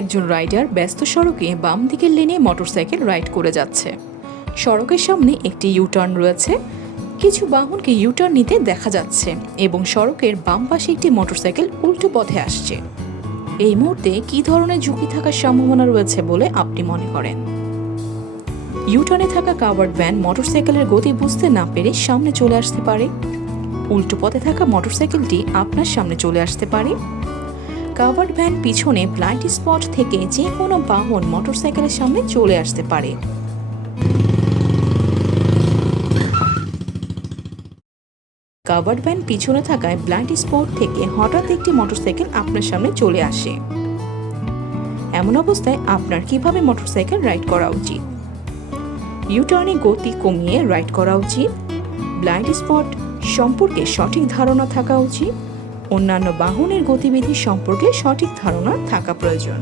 একজন রাইডার ব্যস্ত সড়কে বাম দিকের লেনে মোটরসাইকেল রাইড করে যাচ্ছে। সড়কের সামনে একটি ইউটার্ন রয়েছে, কিছু বাহনকে ইউটার্ন নিতে দেখা যাচ্ছে এবং সড়কের বাম পাশে একটি মোটরসাইকেল উল্টো পথে আসছে। এই মুহূর্তে কী ধরনের ঝুঁকি থাকার সম্ভাবনা রয়েছে বলে আপনি মনে করেন? ইউটার্নে থাকা কাভার্ড ভ্যান মোটরসাইকেলের গতি বুঝতে না পেরে সামনে চলে আসতে পারে। উল্টো পথে থাকা মোটরসাইকেলটি আপনার সামনে চলে আসতে পারে। কাভার্ড ভ্যান পিছনে ব্লাইন্ড স্পট থেকে যে কোনো বাহন মোটরসাইকেলের সামনে চলে আসতে পারে। কাভার্ড ভ্যান পিছনে থাকায় ব্লাইন্ড স্পট থেকে হঠাৎ একটি মোটরসাইকেল আপনার সামনে চলে আসে। এমন অবস্থায় আপনার কিভাবে মোটরসাইকেল রাইড করা উচিত? ইউটার্নে গতি কমিয়ে রাইড করা উচিত। ব্লাইন্ড স্পট সম্পর্কে সঠিক ধারণা থাকা উচিত। অন্যান্য বাহনের গতিবিধি সম্পর্কে সঠিক ধারণা থাকা প্রয়োজন।